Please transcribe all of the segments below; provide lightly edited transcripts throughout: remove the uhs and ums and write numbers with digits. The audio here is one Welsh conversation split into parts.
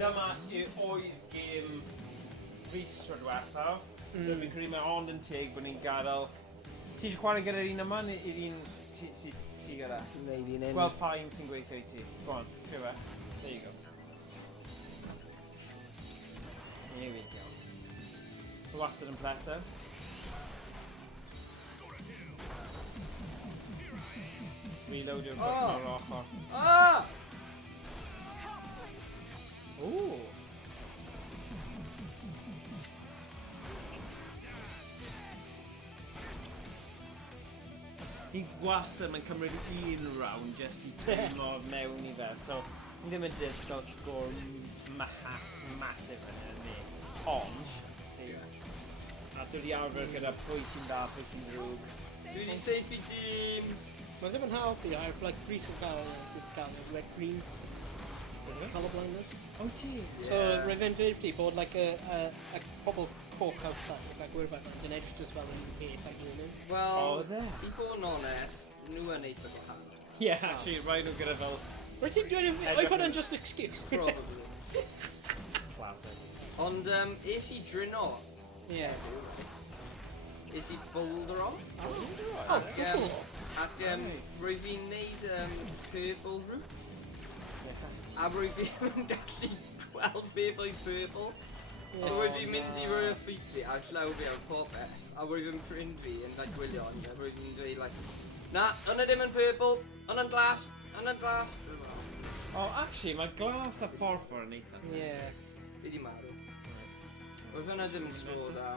Dyma oedd gêm Rhys tro diwethaf. So fi'n credu mae ond yn teg bod ni'n gadael. Ti eisiau chwarae gyda'r un yma neu'r un ti gyda? Gweld pa un sy'n gweithio i ti. Go on, criw e. There you go. Here we go. Wastad yn pleser. Reloadio button o'r ochr. Ooh! Ni wastad mae'n cymryd un round just i teimlo mewn i fe, so ni ddim yn disgwyl sgôr massive yn ni. Ond, a dwi wedi arfer gyda pwy sy'n da, pwy sy'n drwg. Dwi wedi seithi dim. Mae ddim yn helpu, I've like Rhys yn cael red-green colour blindness. O ti? So, rwy'n dweud ti bod like a pobl coch outside, it's like gwirfa, yn edrych just fel yn peth ac yn nhw. Wel, i bod yn onest, nhw yn eitha gwahanol. Yeah, actually, rhaid nhw gyda fel... Rwy'n ti'n dweud, oedd hwnna'n just excuse? Probably. Classic. Ond, es i drino. Yeah. Is he bouldero? Oh, cool. Ac rwy fi'n neud purple route. A rwy fi'n gallu gweld beth oedd purple. So rwy fi'n mynd i roi y ffit fi a llaw fi ar popeth. A rwy fi'n ffrind fi yn like gwylio ond rwy fi'n dweud like na, hwnna ddim yn purple, hwnna'n glas, hwnna'n glas. Oh, actually, mae glas a porffor yn eitha. Yeah. Fi di marw. Rwy hwnna ddim yn sgôl da.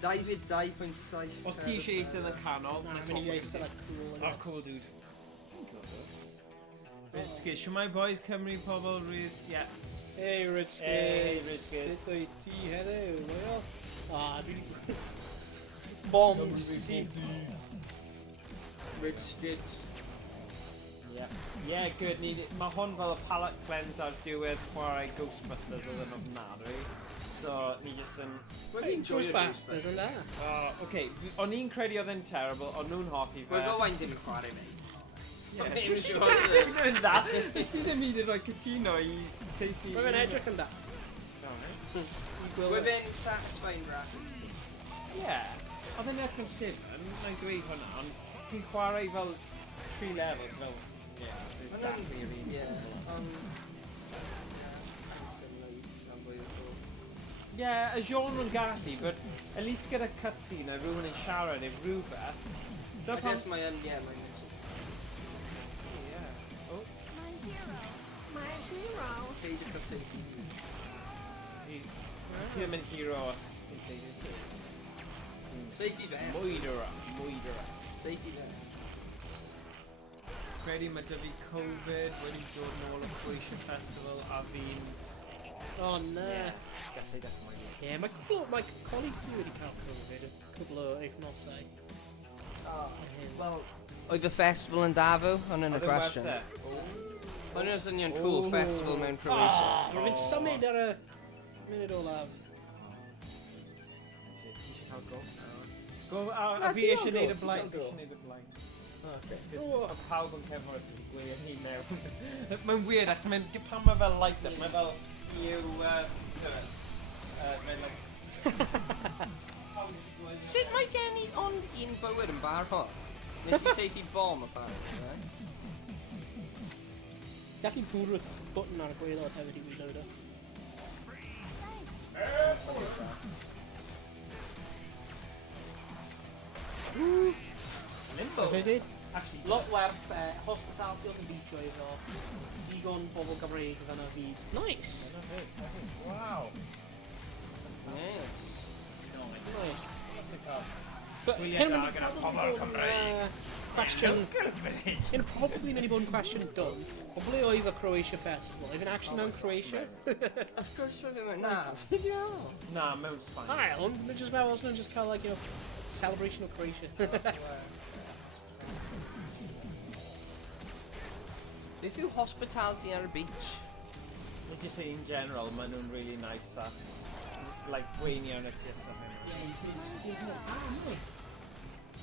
David 2.7. Os ti eisiau eistedd yn y canol, Na, mynd i eistedd like cool. Oh, cool, dude. Ridskid, siwmai boys Cymru pobl Rhys? Yeah. Hey, Ridskid. Hey, Ridskid. Sut o'i ti heddiw, Wel? Dwi... Bombs. Ridskids. Yeah, good. Mae hwn fel y palette cleanse ar diwedd chwarae Ghostbusters oedd yn ofnadwy. So, ni jyst yn... Rwy'n joio Ghostbusters yn da. Okay, o'n i'n credu oedd yn terrible, ond nhw'n hoffi fe. Rwy'n Owain ddim yn chwarae fi. Ie, Rwy'n da. Ti ddim hyd yn rhoi cytuno i seithi... Rwy'n edrych yn da. Rwy'n satisfying rackets. Ie, oedd yn edrych yn llyfn, na'n dweud hwnna, ond ti'n chwarae fel 3 levels fel... Exactly, yeah, y genre yn gallu, but at least gyda cutscene a rhywun yn siarad neu rhywbeth. I guess mae'n mynd. Yeah. Oh. My hero. Page of the safety. Ti ddim yn hero os ti'n seithi. Safety fe. Mwyderach. Safety fe. Credu mae dy fi Covid wedi dod nôl y Croatia Festival a fi'n... Oh, na. Gallu dechrau. Ie, mae colleagues fi wedi cael Covid y cwbl o eithnosau. Wel, oedd y festival yn dafw, hwn yn y cwestiwn. Hwn yn syniad cool festival mewn Croatia. Rwy'n symud ar y munud olaf. Ti eisiau cael go? Go, a fi eisiau neud y blaen. Pawb yn cefnor sydd wedi gwylio ni mewn. Mae'n weird, ac pan mae fel light up, mae fel yw... Sut mae gen i ond un bywyd yn barod? Nes i seithi bom y barod, Gallu bwrwth button ar y gwaelod hefyd i reloader. Limbo. Hefyd, lot werth hospitality oedd yn beidio efo digon bobl Cymraeg fan o fyd. Nice! Wow. Nice. Gwyliau da gyda pobl Cymraeg. Question... Hyn probably mynd i bod yn cwestiwn dwn. O ble oedd y Croatia Festival? Oedd yn actually mewn Croatia? Of course mae fe mewn na. Na, mewn Sbaen. Ond, mae'n just meddwl os nhw'n just cael, like, you know, celebration of Croatia. Beth yw hospitality ar y beach? Let's just say in general, maen nhw'n really nice a... like, gweinio yn y tis a hyn. Ie, he's not bad, nice.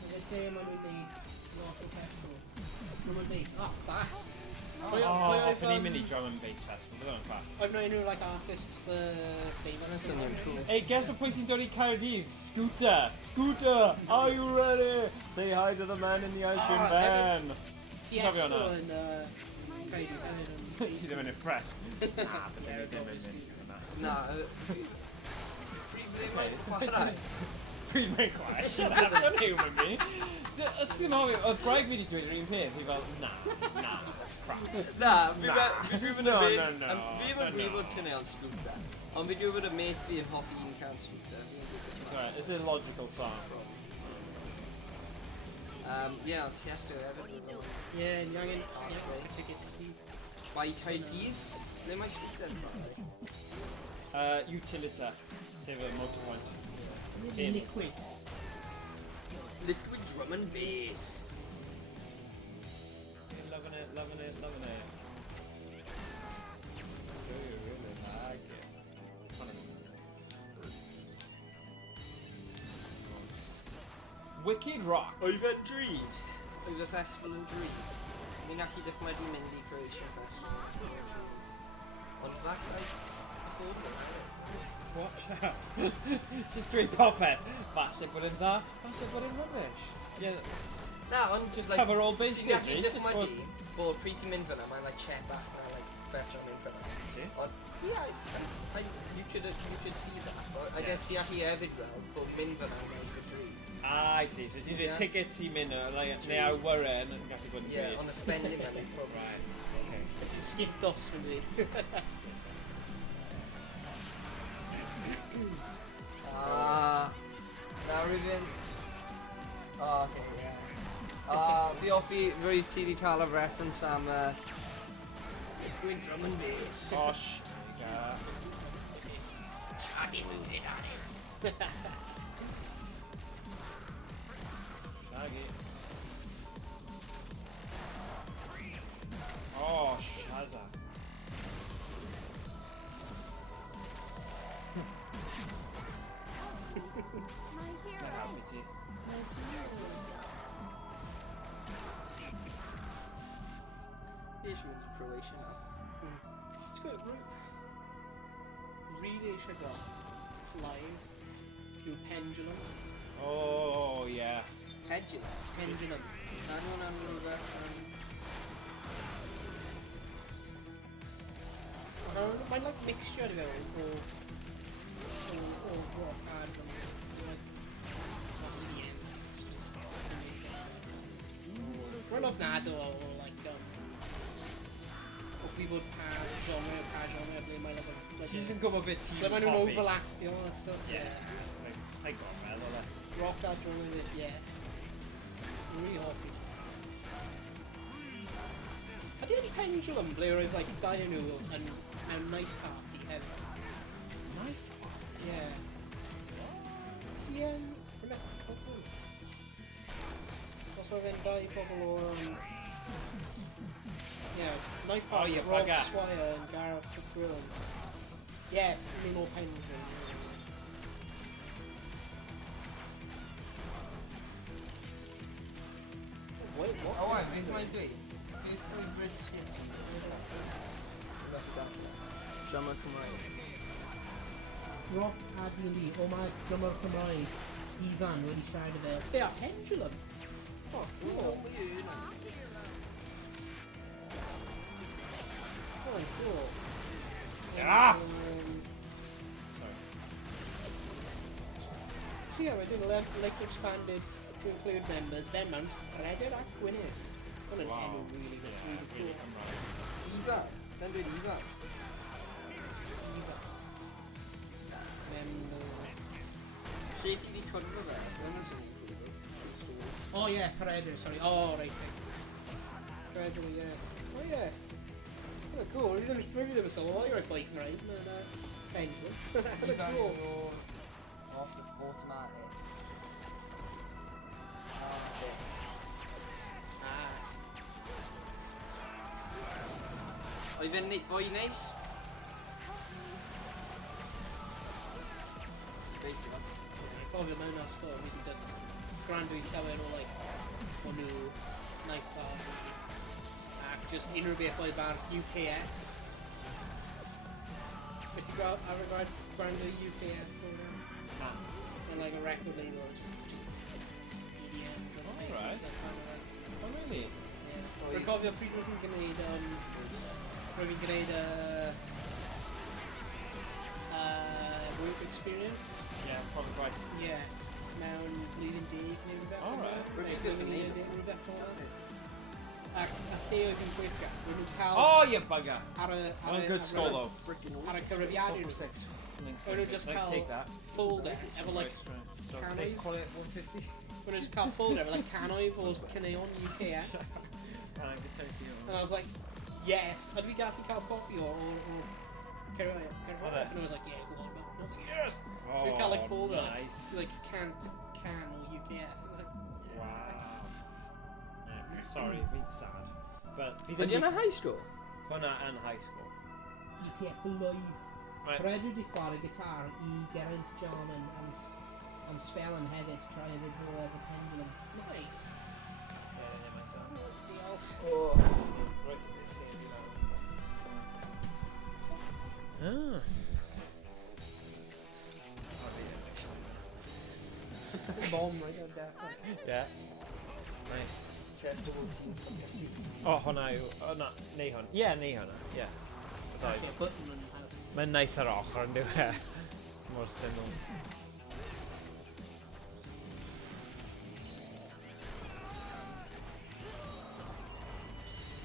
Mae'n lle maen nhw'n neud lot o festivals. Mae'n neis, da. Fy ni'n mynd i drum and bass festival, bydd o'n class. I've known unrhyw like artists favourite. Hey, guess what pwy sy'n dod i Caerdydd? Scooter! Scooter! Are you ready? Say hi to the man in the ice cream van! Tiesto yn Ti ddim yn impressed? Na, bydden ni ddim yn mynd hwnna. Na, pryd mae'n chwarae. Pryd mae'n chwarae? Shut up, don't humour me. Os ti'n hoffi, oedd Greg fi wedi dweud yr un peth, i fel, na, that's crap. Na, fi ddim yn No, fi no, no. Fi ddim yn gwybod cynnal scooter. Ond fi ddim yn y mate fi yn hoffi un can scooter. Right, it's a logical song. Ie, ond Tiesto hefyd. Ie, ni angen ticket to see. Bai Caerdydd? Le mae scooter yn chwarae? Utilita, sef y motorpoint. Liquid. Liquid drum and bass. Loving it, loving it, loving it. Do you really like it? Wicked Rock. Oedd e'n Dryd? Oedd y festival yn Dryd? Mi'n ac i dychmygu mynd i Croatian Festival. Ond falle affordable. What? Just dweud popeth. Falle bod yn dda, falle bod yn rubbish. Yeah, Na, ond just like, cover all bases, ti'n gallu Rhys, just dychmygu bod pryd ti'n mynd fyna, mae'n like check back na like festival mynd fyna. See? Ond, yeah, you should see that. But I guess i allu hefyd weld bod mynd fyna yn mynd y Dryd. Ah, I see. So ti'n dweud ticket i mynd neu awyren yn gallu bod yn Yeah, bryd. on a spending money. Right, okay. Ti'n skip dos fynd i. Nawr i fynd. Okay, yeah. Fi offi rwy ti wedi cael y reference am Liquid drum and bass. Gosh. Shaggy moved it on him. Shaggy. Oh, Shazza. My hero. Happy to. My heroes go. Fi eisiau mynd i Croatia nawr. It's good, right? Really eisiau go live. Do pendulum. Oh, yeah. Pendulum. Na nhw'n am rhywbeth. Mae'n like mixture i fewn o rock a drum. Not EDM. Run off nad o like o fi bod pa genre ble mae'n like She's yn gwybod beth ti'n ble maen nhw'n overlapio a stuff. Yeah. I got meddwl e. Rock a drum with yeah. Really hoffi. Ydy wedi pendulum ble roedd like dau o nhw yn knife party hefyd? Knife? Yeah. Rhywbeth cwbl. Os oedd e'n dau bobl o'r knife party, yeah, Rob bugger. Swire and Gareth McGrill. Yeah, ni more pendulum. Wait, what? O, beth mae'n dweud? Beth mae'n Brits hit? Drummer Cymraeg. Rock Adley, o mae drummer Cymraeg Ifan wedi siarad y fe. Be a pendulum? Oh, cool. Oh, cool. Ah! So yeah, we're doing like expanded to include members, then Mount Redder at Gwynedd. What an Wow. really Yeah, really really cool. Cymraeg. Ifa. Then dweud Ifa. Lle ti wedi cwrdd fe? Dwi'n sy'n cwrdd. Oh yeah, Redder, sorry. Oh right. Redder, yeah. Oh yeah. Oh cool. Maybe there was a lot of bike ride, man. Pendulum. Ifa Cool. o'r off the automatic. Ah. Oedd fe'n boi neis? Beidio. Cofio mewn ysgol, fi wedi grandwy llawer o like, o nhw, knife bars, a just unrhyw beth oedd ar UKF. Wyt ti'n gweld ar y brand o UKF or and like a record label, just EDM, drum and bass and Alright. stuff. Oh, really? Yeah. Rwy'n cofio pryd rwy'n gwneud work experience. Yeah, probably right. Yeah. Mewn blwyddyn 10 neu rhywbeth. Alright. Rwy'n good yn neud. Rhywbeth fel yna. Ac a lle oedd yn gweithio, rwy'n nhw'n cael Oh, you bugger! ar One good skull though. ar y cyfrifiadur, 4.6. O'n nhw just cael take that. folder efo like So cannoedd. say call it 150. O'n nhw just cael folder efo like cannoedd o caneuon UKF. And I can tell you. And I was like, yes. Ydw i gallu cael copi o Cymraeg? Oedd e? And I was like, yeah, go on. And I was like, yes. So we Oh, cael like folder, nice. like can o UKF. I was like, Wow. Yeah, sorry, fi'n sad. But fi Ydy yna high school? Hwna yn high school. UKF for life. Right. Rhaid wedi chwarae gitar I Geraint John am spel yn hefyd to try efo fo efo pendulum. Nice. Yeah, I know myself. Diolch. Oh. Right, so they say you Bomb right out there. Yeah. Nice. Testable team from your seat. Oh, hwnna yw... O, na, neu hwn. Ie, neu hwnna. Ie. Byddai. Okay, button yn house. Mae'n nice ar ochr yn dyw e. Mor syml.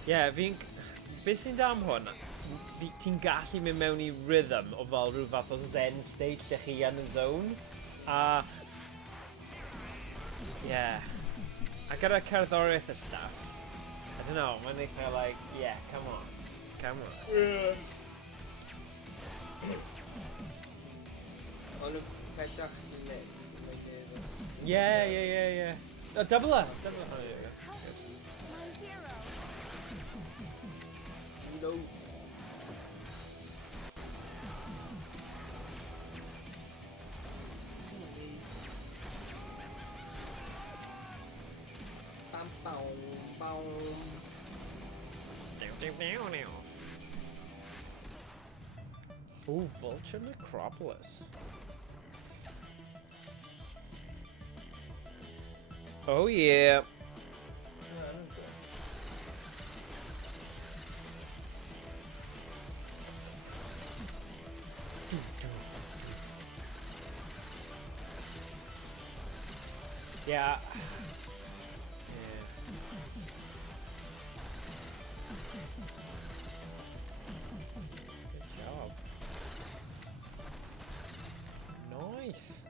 Ie, fi'n... Be sy'n da am hwn? Ti'n gallu mynd mewn I rhythm o fel rhyw fath o zen state lle chi yn y zone. A... Yeah. A gyda cerddoriaeth y stuff. I don't know, mae'n eitha like, yeah, come on. Come on. Ond nhw pellach ti'n mynd, ti'n mynd i'r... Yeah. Double up. Double up. Oh, yeah. My hero. No. Bam, bam, bam. Ooh, Vulture Necropolis. Oh yeah. Yeah. Good job. Nice.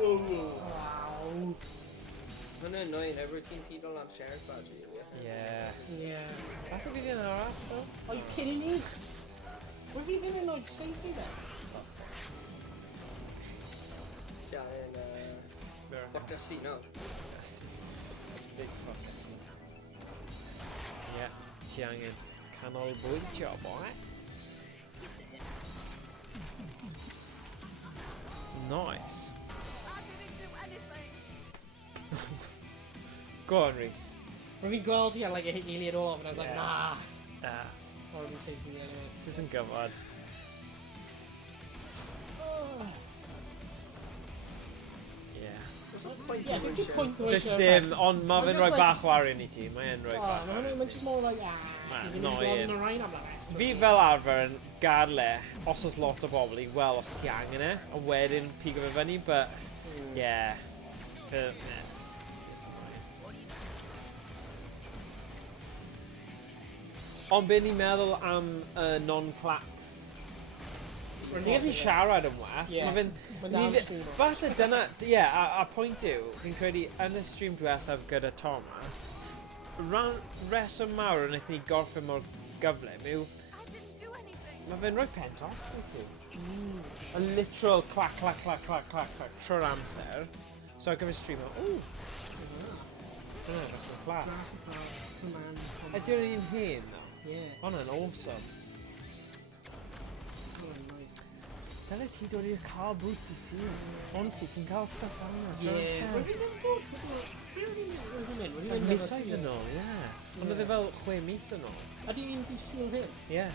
Wow. Mae'n annoying, every ti'n pido lan shared badge i fi. Yeah. Yeah. Fath o fideo yn arall, though? Are you kidding me? Were we even like safety then? Ti angen fuck casino. Big fuck casino. Yeah, ti angen canolbwyntio, boy. Nice. I didn't do anything. Go on, Rhys. When we gweld hi like a hit nearly at all and I was like, Yeah. nah. Horrible safety anyway. This isn't gyfod. Yeah. There's no point Yeah, in good shared point. Just dim, ond ma fe'n just rhoi like- bach warin I ti. Mae'n rhoi Oh, bach no, warin. it's just more like, Man, ti'n mynd no, i gweld yeah. yn y rhain am the rest. Fi fel arfer yn gadle os oes lot o bobl I weld os ti angen e, a wedyn pigo fe fyny, but yeah. But, yeah. Ond be ni'n meddwl am non-clacks? Ni'n gallu siarad yn well. Yeah. Ma' fe'n... Mae'n ni down fe- stream o. Falle dyna... Ie, a pwynt yw, fi'n credu yn y stream diwethaf gyda Thomas, reswm mawr yn eithaf ni gorffen mor gyflym yw, I didn't do anything. ma' fe'n rhoi pen tost I ti. A literal clac, clac, clac, clac, clac, clac, trwy'r amser. So ar gyfer stream o, ww, dyna rhaid o'r glas. Glass of car, command. Ydy'r un hyn, no? Yeah. Hwna'n awesome. Oh, nice. Dyle ti dod i'r car boot i si. Honestly, ti'n cael stuff fan yna. Ie. Wedi ddim bod. Wedi mynd. Misoedd yn ôl, ie. Ond oedd e fel 6 mis yn ôl. Ydy un di seal hyn? Ie.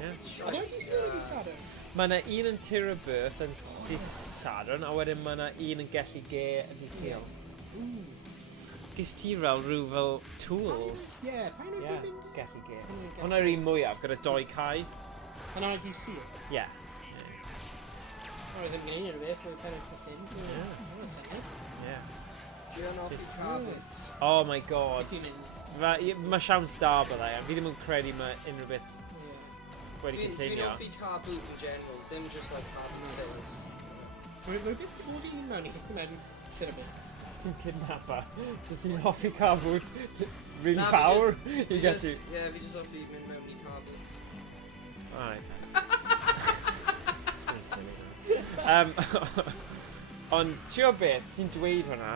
Ydy un di seal wedi sadwn? Mae yna un yn tir y birth yn sadwn, a wedyn mae yna un yn gellu ge yn di seal. Gys ti fel rhyw fel tools. Ie, pa'n nhw'n mynd? Gellu ge. Hwna yw'r un mwyaf gyda 2 cae. Yna di seal? Ie. Roedd ddim gen i rhywbeth o'r penod dros hyn, so mae'n sennid. Ie. Dwi'n offi carbons. Oh my god. Beth i'n mynd? Mae siawns da byddai, a fi ddim yn credu mae unrhyw beth wedi Dwi'n cynllunio. offi carbons in general, ddim just like carbon sales. Roedd beth bod i'n mewn i hyd yn mewn sy'n y bit. Ti'n kidnapper. So ti'n hoffi car boot really power? I get you. Ie, fi just offi mynd mewn i carbons. Alright. It's pretty silly. Ond, ti'n o beth, ti'n dweud hwnna,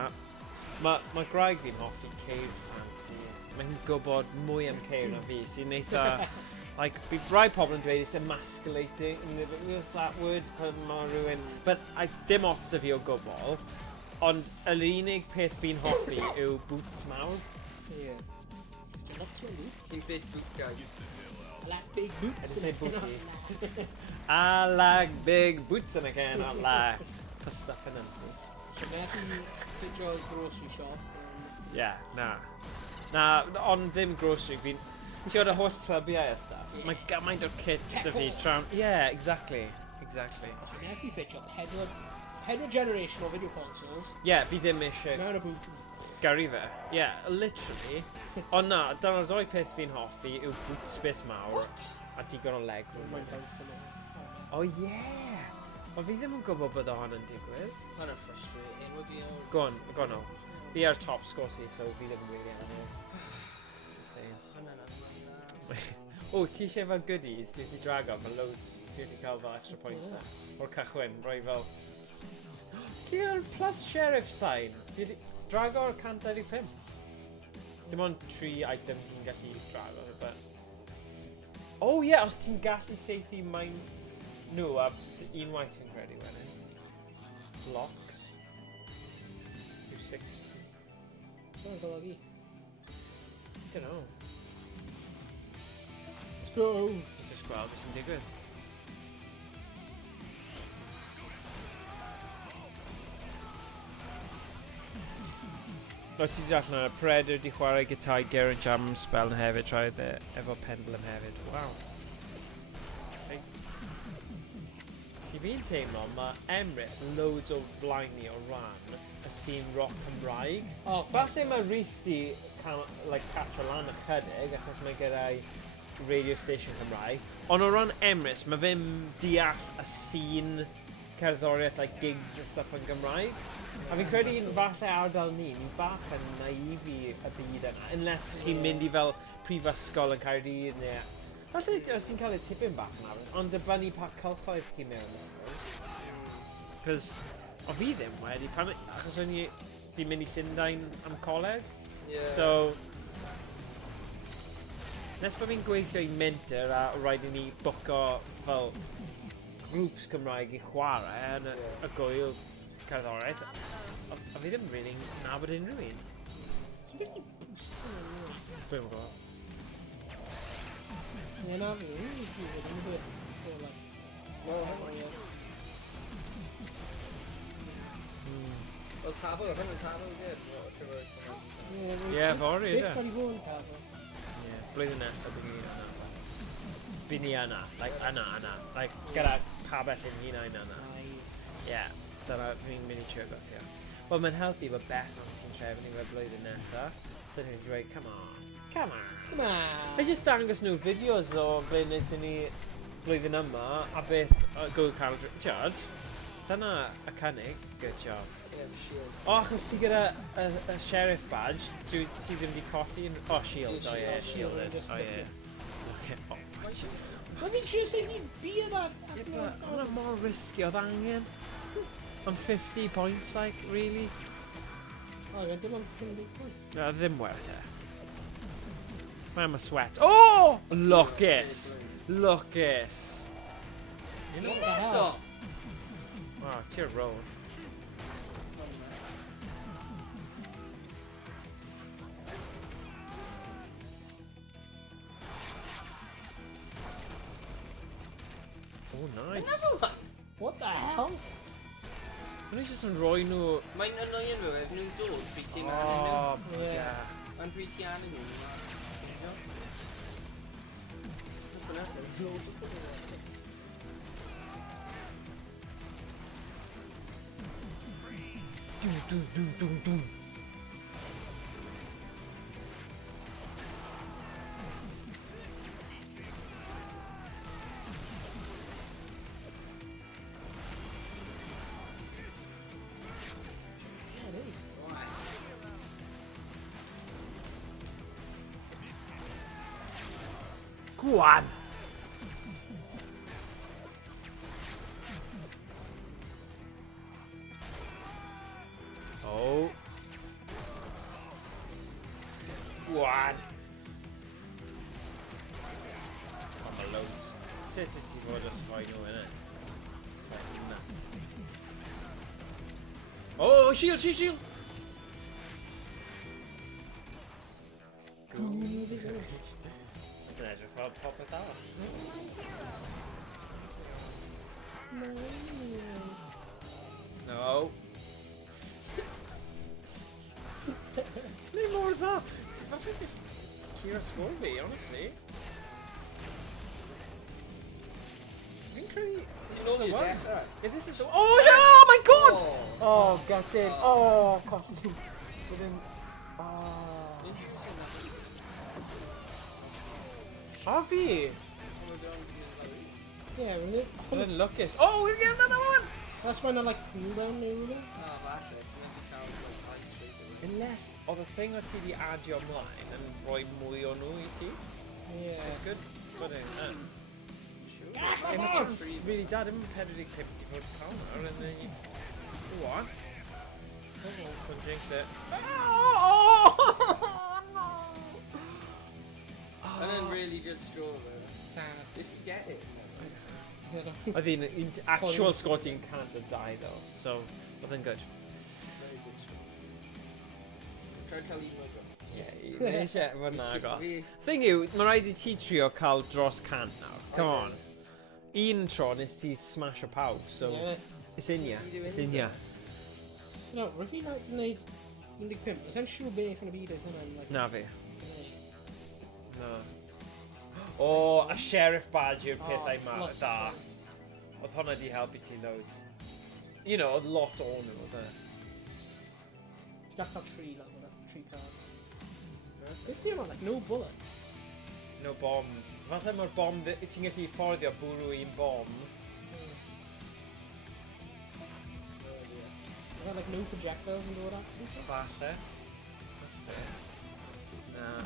mae graig fi'n hoffi cave fancy. Mae hi'n gwybod mwy am cave na fi, sy'n eitha... Like, bydd rai pobl yn dweud it's emasculating, what's that word? Mae rhywun... But dim ots da fi o gwbl, ond yr unig peth fi'n hoffi yw boots mawr. Ie. Ti'n lot o'n boot? Ti'n bit boot guy. I like big boots. I didn't say booty. I like big boots and I cannot lie. Put stuff in them. So maybe fideo grocery shop. Yeah, na. Na, ond ddim grocery. Fi'n... Ti'n gwybod y holl clybiau a stuff? Mae gymaint o'r kit da fi. Yeah, exactly. Exactly. So maybe fideo pedwar generation o video consoles. Yeah, fi ddim eisiau Mewn o boot. gyrru fe. Yeah, literally. Ond na, dyna'r 2 peth fi'n hoffi yw boot space mawr. A digon o leg room. Mae'n daith yma. Oh yeah! O fi ddim yn gwybod bod hon yn digwydd. Mae'n frustrating, wyt ti'n oed? Go on o. Fi ar top scorsi, so fi ddim yn really anna. O, ti eisiau fel goodies, ti wedi drago, mae loads, ti wedi cael fel extra points da. O'r cychwyn, roi fel... Ti ar plus sheriff sign, ti wedi drago o'r 125. Dim ond 3 items ti'n gallu drago, but... Oh yeah, os ti'n gallu seithi main nhw a unwaith yn credu wedyn. Locks. 260. Mae'n golygu. I don't know. So... Let's just gweld beth sy'n digwydd. O ti wedi allan yna, Predator di chwarae gyda'r Ger yn jam spell yn hefyd, traed efo pendulum hefyd. Waw. I fi'n teimlo, mae Emrys loads o blaen ni o ran y scene rock Cymraeg. Oh, Falle mae Rhys di catcho lan ychydig, achos mae gyda'i radio station Cymraeg. Ond o ran Emrys, mae fe'n deall y scene cerddoriaeth, like gigs a stuff yn Gymraeg. A fi'n credu falle ardal ni'n bach yn naivi y byd yna, unless chi'n mynd i fel prifysgol yn Caerdydd neu... Falle os ti'n cael ei tipyn bach yna, ond dibynnu pa cylchoedd chi'n mewn ysgol. Cos, o fi ddim wedi, achos o'n i di mynd i Llundain am coleg. Yeah. So, nes bod fi'n gweithio i mentor a rhaid i ni bwco fel grŵps Cymraeg i chwarae yn y gwyl cerddoriaeth. A fi ddim really nabod unrhyw un. Ti'n beth i bwys yn ymwneud? Dwi'n gwybod. Ie, na fi, dwi'n gwybod yn y bwyd. Wel, hynny, ie. Wel, tafel, hynny'n tafel, ie. Ie, fori, ie. Beth ar i fod yn tafel? Ie, blwyddyn nesaf bydd ni yna. Bydd ni yna, yna. Gyda pabell yn hunain yna. Ie, dyna fi'n mynd i trio gweithio. Wel, mae'n helpu bod Beth ond sy'n trefnu ni fe blwyddyn nesaf. So ni'n dweud, come on. Fe jyst dangos nhw fideos o be wnaethon ni blwyddyn yma a beth Go Calendar. Judge, dyna y cynnig. Good job. Ti'n efo shield. O, achos ti gyda y sheriff badge, ti ddim wedi colli... O, shield, o ie, shielded. O ie. Okay, o, watch it. Mae fi'n trio sef ni'n byd ar... Hwna mor risky, oedd angen. On 50 points, like, really? O, ie, dim ond 50 pwynt. No, ddim werth e. Mae'n ma sweat. Oh! Lwcus! Lwcus! What the hell? Oh, ti'r roll. Oh, nice. What the hell? Mae'n jyst yn rhoi nhw... Mae'n annoying nhw ef nhw'n dod pryd ti'n Oh, angen nhw. yeah. Mae'n pryd ti angen nhw. Dum, dum, dum, dum, dum. Go on! Oh. Go on! Oh, my loads. Sut ti fod just rhoi nhw in it? It's like nuts. Oh, shield, shield, shield! Just an edge of pop it out. No. Need more of that. I think Kira scored me, honestly. Incredible. Ti'n ôl i'r death, right? Yeah, this is the. Oh yeah! Oh my god! Oh. Oh, get in. Oh, God. Within. Have you? Yeah, really? I didn't look it. Oh, we get another one! That's why I like cooldown now, really. Oh, falle, ti'n mynd i cael like ice straight away. Unless, oedd y thing o ti di adio ymlaen yn rhoi mwy o nhw i ti. Yeah. It's good. It's good. Sure. Yes, Mae of chance course. really da, dim 45 fod counter, and then you... Go on. Don't jinx it. Oh, no! And then really good score though. Sad. Did you get it? I mean, in actual score team can't die though, so nothing good. Very good score. Try to cael un o'r go. Yeah, mae eisiau fod yn agos. Thing yw, mae rhaid i ti trio cael dros cant nawr. Come on. Un tro nes ti smash o pawb, so Yeah. it's in ya. It's in ya. No, if you like gwneud 15, is e'n siŵr beth yn y byd oedd hwnna'n like... Na fi. gwneud? No. O, a sheriff badge yw'r pethau ma. plus Da. one. Oedd hwnna di helpu ti loads. You know, oedd lot o nhw, oedd e. Ti'n gallu cael 3 lan o'na, 3 cards. Beth di yma, like, no bullets? No bombs. Fatha mae'r bomb, ti'n gallu fforddio bwrw un bomb. Is that like no projectiles and all that stuff? Falle. That's fair. Nah.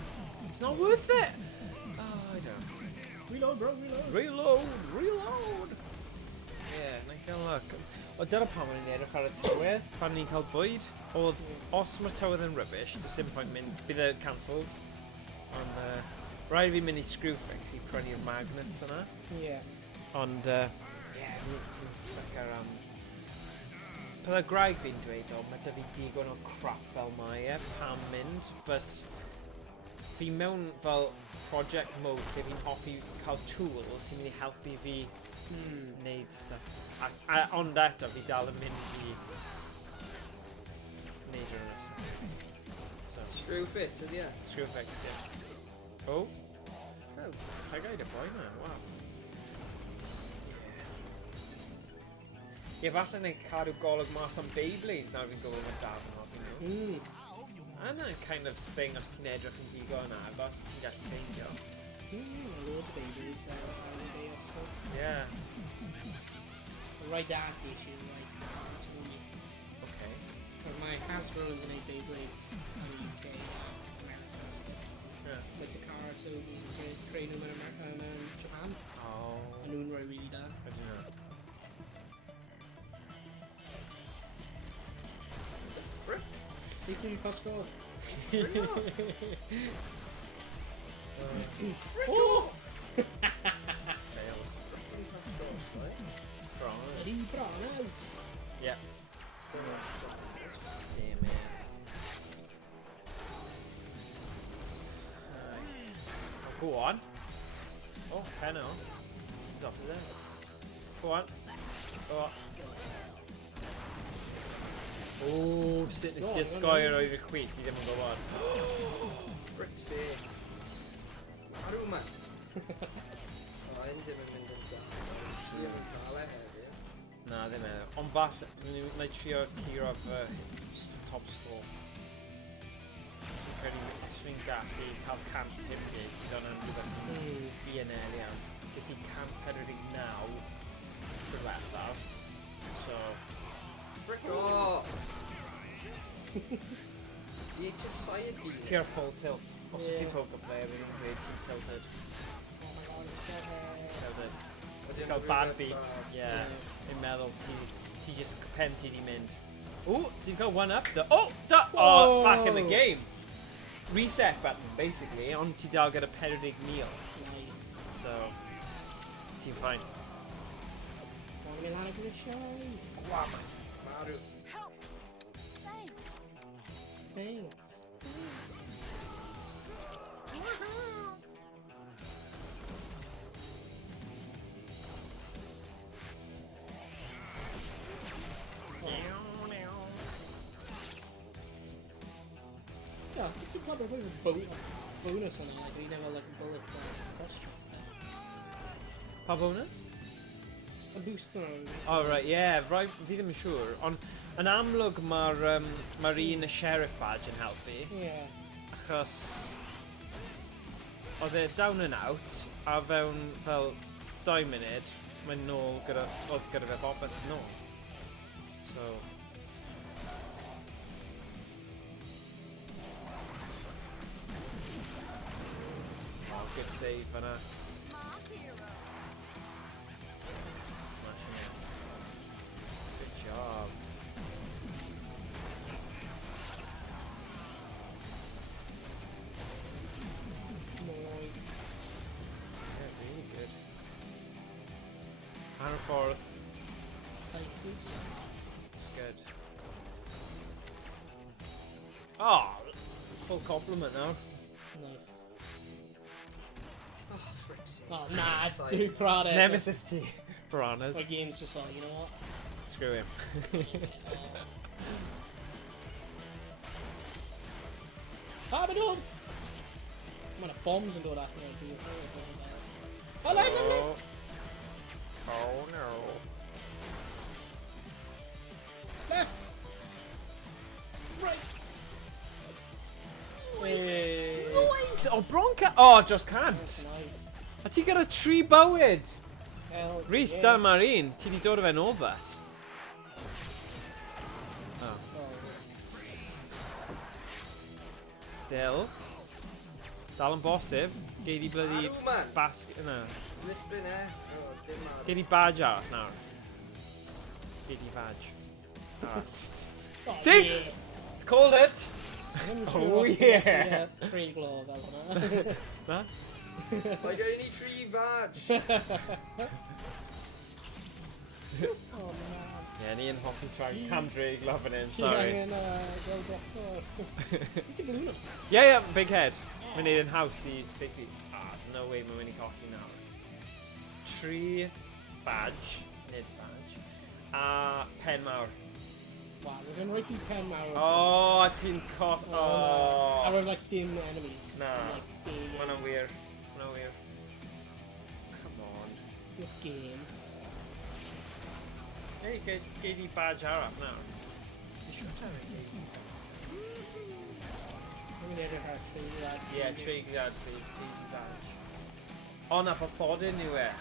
It's not worth it! Oh, I don't. Reload, bro, reload. Reload! Reload! Yeah, na i gael look. O, dyna pan o'n i'n edrych ar y tywydd, pan ni'n cael bwyd. Oedd, os mae'r tywydd yn rubbish, does dim point mynd, bydd e cancelled. Ond, rhaid fi mynd i Screwfix i prynu'r magnets yna. Yeah. Ond, yeah, fi'n sicr am... Byddai graig fi'n dweud o, mae dy fi digon o crap fel mae e, pam mynd, but fi mewn fel project mode lle fi'n hoffi cael tools sy'n mynd i helpu fi wneud stuff. Ond eto, fi dal yn mynd i wneud yr nesaf. So, Screw fit, ydy e? screw fix, yeah. Oh, Oh. llagaid y boi na, wow. Ie, falle neu cadw golwg mas am Beyblades nawr fi'n gwybod mae dad yn hoffi nhw. A na kind of thing os ti'n edrych yn digon agos, ti'n gallu ffeindio. Loads of babies every day or so. Yeah. Right dark issue, right. Okay. Because my Hasbro yn gwneud Beyblades yn the UK, America and stuff. Yeah. Mae Takara to fi'n creu nhw yn Japan. Oh. A nhw'n rhoi really da. I don't know. Equally possible. Oh! Eddie Branagh. Go on. Oh, pen on. He's off there. Go on. Oh. Oh, sut nes i osgoi'r o'r chwith, I ddim yn gwybod. Frick's sake. Arw ma. O, un dim yn mynd yn da. Dwi ddim yn cael e heddiw. Na, ddim e. Ond falle, na I trio curo fy top score. Dwi'n gallu cael 150, dyna yn rhywbeth fi yn el iawn. Ges I 149 diwethaf. So... Frick o! Ie, just sai y di. Ti ar full tilt. Os wyt ti'n poker player, fi'n gweud ti'n tilted. Tilted. Ti'n cael bad beat. Yeah. Fi'n meddwl ti just pen ti di mynd. Ooh, ti'n cael one up. Oh, back in the game. Reset button, basically, ond ti dal gyda 40,000. Nice. So, ti'n fine. Mae'n mynd lan gyda sioi. Gwam. Marw. Help! Thanks! Thanks. Yeah, I think there's probably a bonus on it, like you never like a bullet question. Pa bonus? A boost on it. Oh, right, yeah, right, fi ddim yn siŵr, ond yn amlwg mae'r un y sheriff badge yn helpu, Yeah. achos oedd e down and out, a fewn fel 2 munud, mae'n nôl gyda fe bobeth nôl. So... Oh, good save fan'na. My hero! Smashing it. Good job. Nice. Yeah, really good. And forth. Side boost. It's good. Oh, full compliment now. Nice. Oh, frick's sake. Oh, nah, Side. too proud of it. Nemesis T. Piranhas. My game's just like, you know what? Screw him. Ah, but no! I'm gonna bombs and all that thing. I like it! Oh no. Left! Right! Wait. Oh, Bronca. Oh, just can't. That's nice. A ti gyda 3 bywyd. Hell Rhys, yeah. dan mae'r un. Ti di dod o fe'n obat. Oh. Oh, Still. Dal yn bosib. Gei di bloody Arw man. basket yna. Flippin' e. Oh, dim ar. Gei di badge arall nawr. Gei di badge. Ah. oh, See? yeah. Called it. I'm Oh, sure it's yeah. the, tree glove fel hwnna. Na? Mae gen i 3 fag. Oh man. Yeah, ni yn hoffi trying Cymraeg loving him, sorry. Ti'n angen gael doctor. Ti'n blwn nhw? Yeah, big head. Mae'n neud yn haws I safely. Ah, there's no way mae'n mynd I colli nawr. 3 badge, nid badge, a pen mawr. Wow, we're going right to 10 mawr. Oh, ti'n coll... I Oh. was like dim enemies. Na, Like, dim. mae'n wir. Mae'n wir. Come on. Good game. Hey, gei di badge arall nawr. Ti siŵr ta'n ei? I'm going to edit her through that. Yeah, treigliad, please. Gei di badge. O, na, byffodyn yw e. Yeah.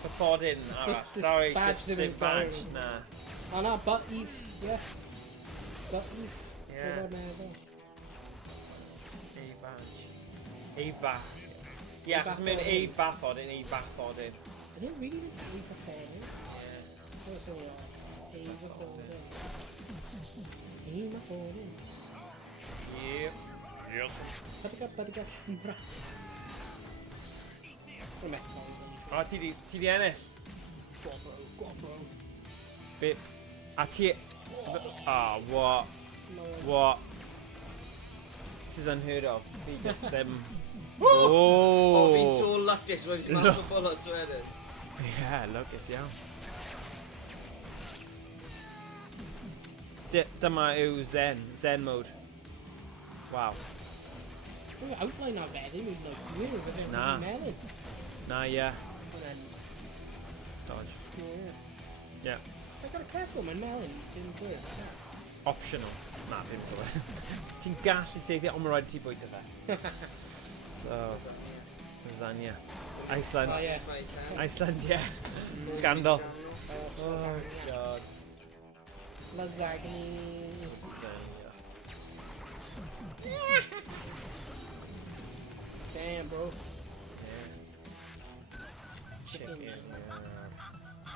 Byffodyn arall. Just Sorry, badge just ddim the yn badge. fawr. Na. Oh no, butt leaf. Yeah. Butt leaf. Yeah. A badge. A bath. Yeah, cos mae'n a bathodyn, a bathodyn. I didn't really leave a fan. Yeah. What's it all? A recording. A recording. Yep. Yes. Buttercup. We're back on. O, ti di ennill? Go on, bro. Be? A ti... Ah, what? No. What? This is unheard of. Fi just ddim... O, fi'n so lwcus, mae'n fi mas o bullets wedyn. Ie, lwcus iawn. Dyma yw Zen mode. Waw. Well, outline not bad, they made like weird, but then Nah. melon. Na, ie. And then, Dodge. yeah. Ie. I got a careful, my melon didn't do it. Optional. Na, ddim sylwyd. Ti'n gallu seithio, ond mae rhaid ti bwyta fe. So, lasagna. Iceland. Oh, yeah. Iceland, yeah. Scandal. Oh, God. Lasagna. Damn, bro. Chicken.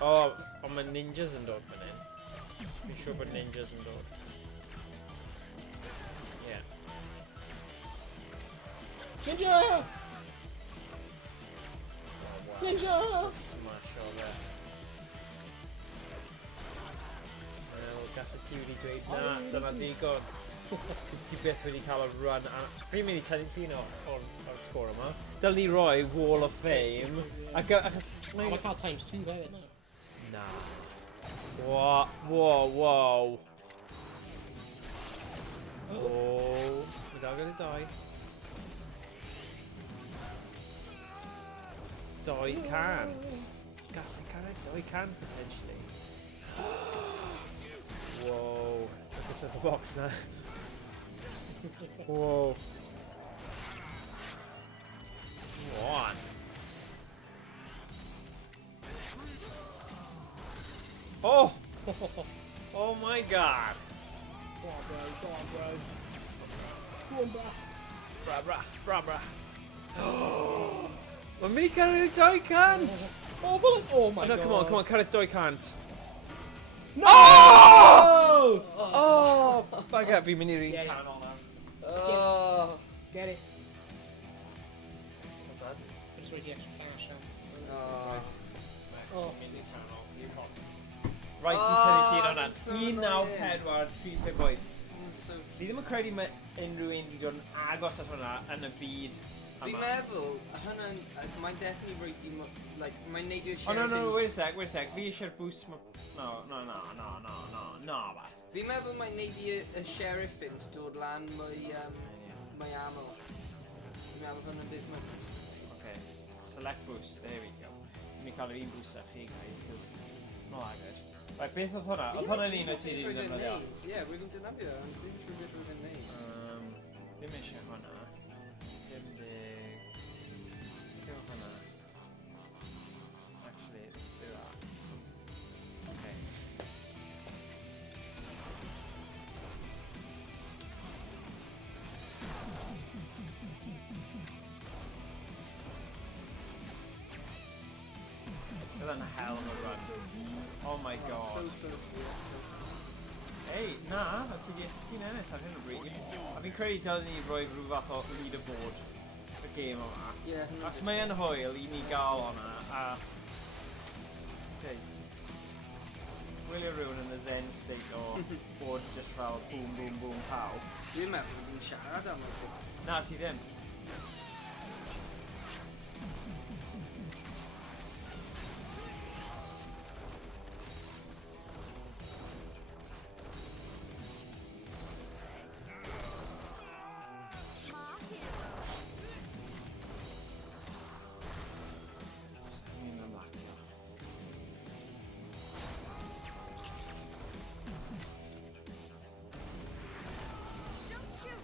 Oh, ond mae ninjas yn dod fan hyn. Fi'n siŵr bod ninjas yn dod. Ie. Ninja! Ninja! Smash o fe. Wel, gallai ti wedi dweud na, dyna ddigon. Ti beth wedi cael y run. Fi'n mynd i tynnu llun o'r sgôr yma. Dyl ni roi Wall of Fame. Achos... Oh, I can't times 2 there, no. Na. Whoa. Oh. Mae dal gyda doi. Doi cant. Gallai cael doi cant, potentially. Whoa. Look at the box now. Whoa. One. Oh! Oh my god! Go on, bro. Go on, bro. Go on, bro. Bra. Mae'n mynd i cyrraedd 200! Oh, bullet! Oh my No, god. come on, cyrraedd 200. No! Oh! Baga, fi'n mynd i'r un Yeah. canol na. Oh. Get it. What's that? I just read the extra cash out. Oh. Oh. Right, ti'n tynnu llun o'na. that's so 1944 358. So, Fi ddim yn credu mae unrhyw un wedi dod yn agos at hwnna yn y byd fi'n yma. meddwl, hwnna'n, mae'n definitely rhaid i, like, mae'n neud i'r Oh, sheriff... no, wait a sec. Fi eisiau'r boost... No, bat. Fi'n meddwl mae'n neud i'r sheriff ins dod lan mwy aml. Fi'n meddwl hwnna'n beth mae'n... Okay, select boost, there we go. Fi'n cael yr un boost â chi, guys, cos... No, that good. Right, beth oedd hwnna? Oedd hwnna'n un o ti ddim yn ddefnyddio? Ie, rwy'n dynafio, ond ddim siŵr beth rwy'n neud. Ddim eisiau hwnna. Dim dig. Dim hwnna. Actually, let's do that. Okay. Bydd yn hell of a run. Oh my god. So close, so... Hey, na, ti'n ennill ar hyn o bryd. A fi'n credu dylwn ni roi rhyw fath o leaderboard y gêm yma. Ie, hynny'n Ac mae yn hwyl i ni gael hwnna, a... Okay. Gwylio rhywun yn y zen state o bod just fel boom, boom, boom, pow. Dwi'n meddwl fi'n siarad am y Na, ti ddim. Ni'n ymlacio. Don't shoot!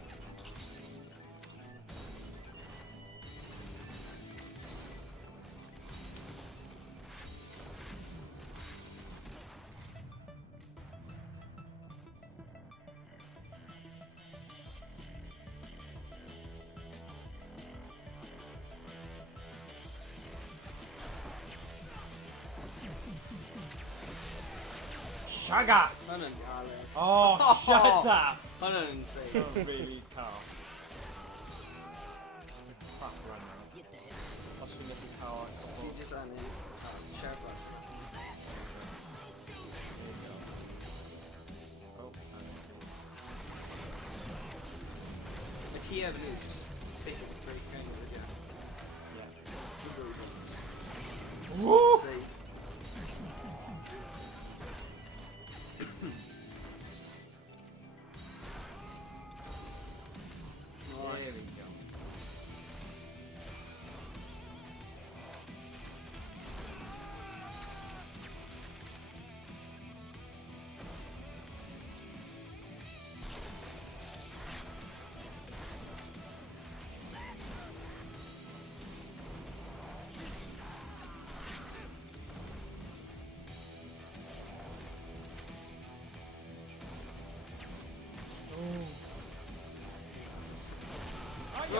Shaga! Hwnna'n galed. Oh, shut up! Hwnna'n insane. Oh, really tough. Crap run now. Os fi'n methu cael... Ti jyst angen siarad fan. Oh, The key avenue just take it very kind of, yeah.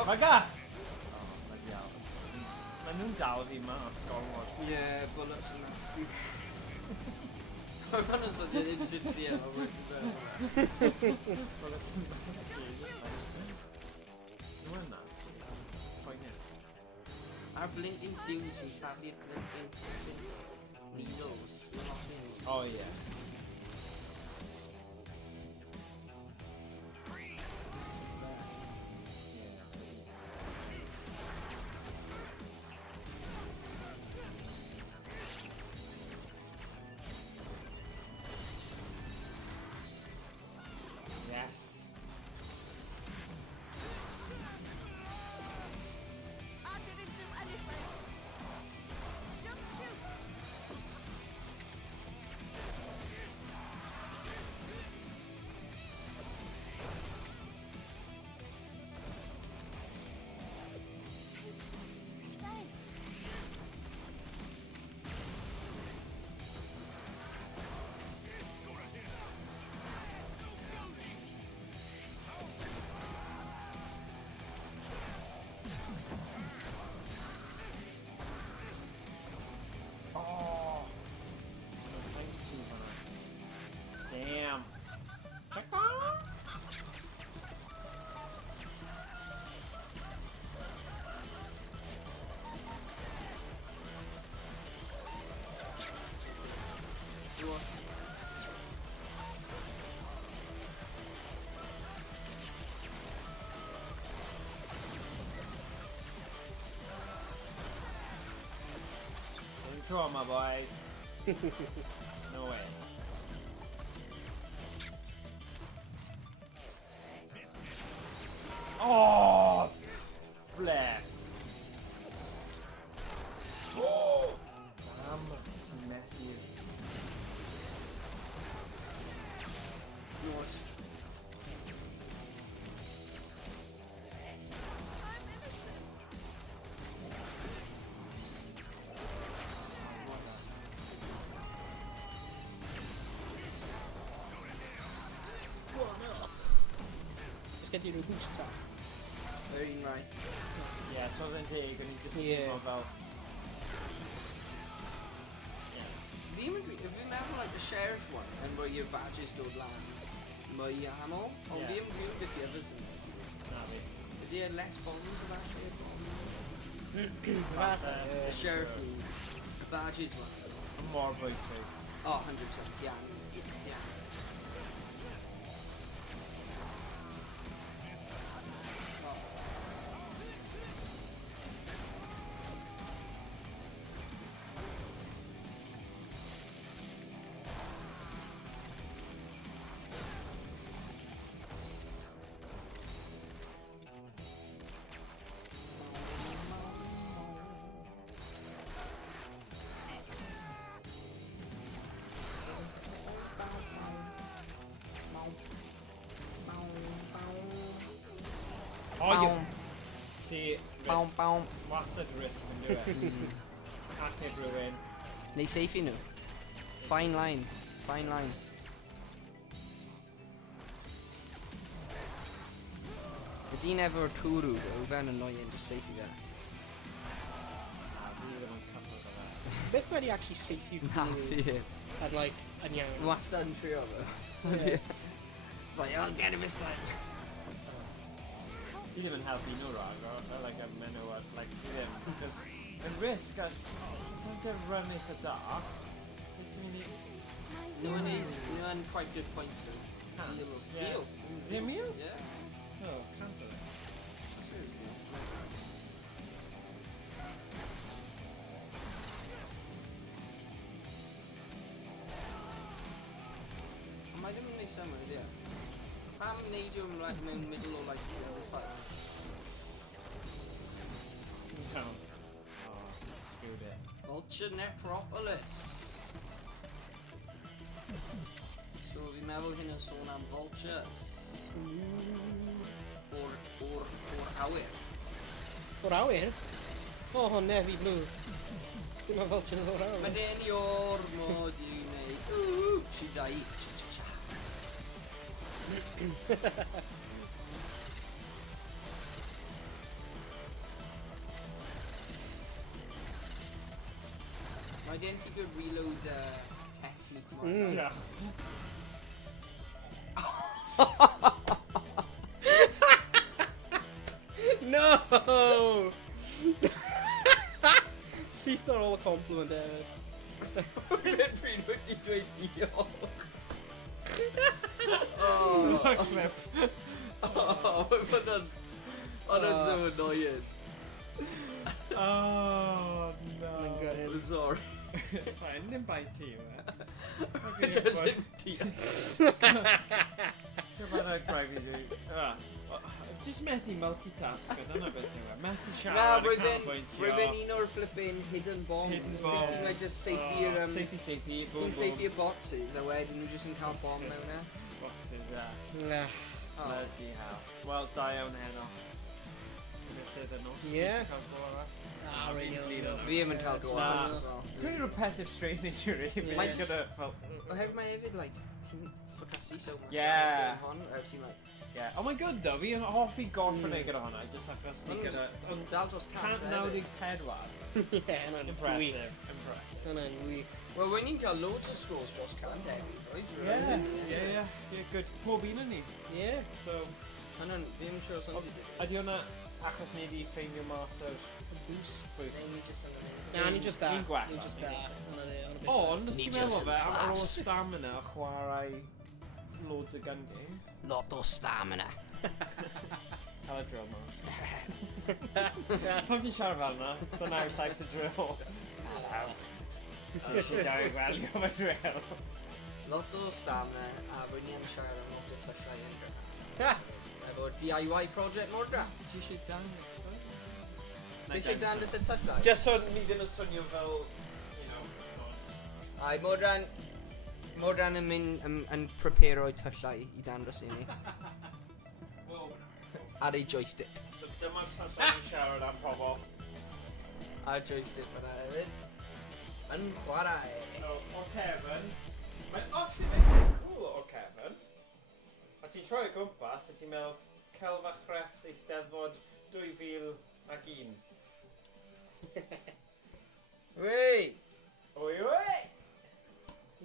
Mae gath! O, mae diawl. Mae nhw'n dal fi mas, gormod. Yeah, bullets and nasty. Mae hwnna'n swnio'n insincere o wedi Bullets yn nasty. Nhw'n nasty. Poenus. A'r blinking dudes yn taflu'r blinking needles. Oh, yeah. Yes. I didn't do anything. Don't shoot. Thanks. Oh. No, times 2 hwnna. Damn. Throw 'em, my boys. No way. Oh, flare. Oh, damn, Matthew. Nice. I'm innocent. Just get you to boost attack. Very right. Yeah, so then dig and he just Yeah. about. Ddim yn gwych, if you remember like the sheriff one, and where your badges dod lan, mae aml, ond Yeah. ddim yn gwych beth i others yn Nah, me. Ydy e less bombs of actually? The The sheriff one, the badges one. More voices. Oh, 100%, yeah. Yeah. Oh, you see, Baum, risk. baum. Wastad risk yn dweud. Acid rhywun. Neu safe i nhw. Fine line. Fine line. Ydy'n efo'r cwrw, yw fe'n annoying, just safe i fe. Ah, fi ddim yn cyfnod o fe. Beth wedi actually safe you Na, do fi. at like yn iawn? Wastad yn trio fe. Yeah. It's like, oh, get him this time. Fi ddim yn helpu nhw rhag, o like a menw at, like, fi ddim, because yn risk, as don't they run eitha da, ti'n mynd i... Nhw yn quite good points for Can't. Heal. Yeah. Heal. Ddim heal? Yeah. No, can't do it. That's really cool. Ond mae ddim yn neud symud, ie. Pam neidio mewn middle o like the fight? No. Oh, screwed it. Vulture Necropolis. So fi'n meddwl hyn yn sôn am vultures. O'r awyr. O'r awyr? O, oh, navy blue. Dim yn vultures o'r awyr. Mae den i o'r mod i wneud. Si dau. Cha-cha-cha. Mae gen ti good reload technique. Yeah. No! Syth ar ôl y compliment hefyd. Mae'n pryd wyt ti dweud diolch. Clip. Hwna'n so annoying. Oh, no. I'm sorry. It's fine, ddim bai ti, we. Does dim diolch. So mae'n rhaid Greg i dweud, just methu multitask, dyna beth yw e. Methu siarad y canolbwyntio. Rwy'n un o'r flipping hidden bombs. Hidden bombs. Ti'n just safe'r... Safety, boom, Ti'n safe'r boxes, a wedyn nhw just yn cael bomb mewn e. Boxes, yeah. Nah. Bloody hell. Wel, da iawn heno. Ydych nhw? Yeah. Ti'n cael go arall? Ah, really. Fi ddim yn cael go Na. on as well. Pretty repetitive strain injury. Mae It's just- gonna fel... Oherwydd mae hefyd, like, ti'n ffocysu so much Yeah. ar hon, oherwydd ti'n, like, Yeah. Oh my god, though. Fi'n hoffi gorffen ei gyda hwnna. Just achos ni gyda... Ond dal dros cant hefyd. 194. Yeah, hwnna'n wych. Impressive. Impressive. Hwnna'n wych. Wel, wy'n ni'n cael loads o scores dros cant hefyd, oes? Yeah, good. Pob un o'n ni. Yeah. So, Hwna'n, fi ddim yn siŵr os o'n ti ydy hwnna achos ni wedi ffeindio mas o'r boost? Na, ni just da. Ni'n gwella. Ni just da. Hwnna'n bit Ond, Ni os ti'n just meddwl fe, yn ar ôl class. stamina o chwarae loads o gun games. Lot o stamina. Cael y drill mas. Pan ti'n siarad fel yna, dyna yw llais y drill. Hello. Eisiau daw i gwelio fe drill. Lot o stamina, a rwy'n ni am siarad am lot o tyllau yn gra. Efo'r DIY project Mordra. Ti eisiau dangos? Ti eisiau dangos y tyllau? Just so ni ddim yn swnio fel, you know... Ai, Mordran yn mynd yn prepare o'i tyllau i dangos i ni. Ar ei joystick. So dyma tyllau yn siarad am pobl. Ar joystick fyna hefyd. YnChwarae. So, o Kevin, mae'n actually mae'n cool o Kevin. A ti'n troi o gwmpas a ti'n meddwl celfa chrefft eisteddfod 2001. Wey! Oi, oi!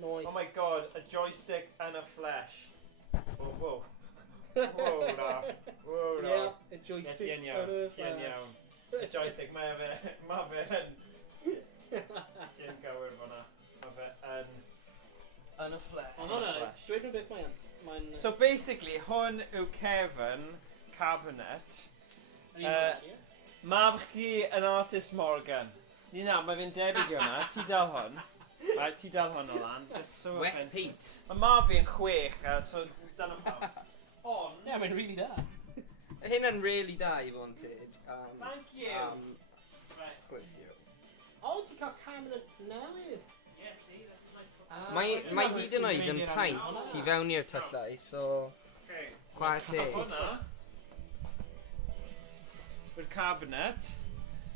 Noise. Oh my god, a joystick and a flesh. Whoa, whoa. Whoa, no. Whoa, no. Yeah, a Ie, joystick. ti'n iawn, ti'n iawn. Y joystick, mae fe yn... Ti'n gywir fyna. Mae fe yn... Yn y flesh. Ond hwnna, dweud nhw beth mae'n... So basically, hwn yw Kevin Cabinet. Mab chi yn Artist Morgan. Ni na, mae fi'n debyg i hwnna. Ti dal hwn. Right, ti dal hwn o lan. It's so Wet offensive. paint. Mae mab fi'n 6, so dyna pam. Ond... Yeah, mae'n really da. Hyn yn really da i fod yn tyd. Thank you. Right. Thank you. O, ti cael cabinet newydd. Yeah, see, this is my... Mae hyd yn oed yn paint tu fewn i'r tyllau, so... Okay. Chwarae teg. Hwna. Yw'r cabinet.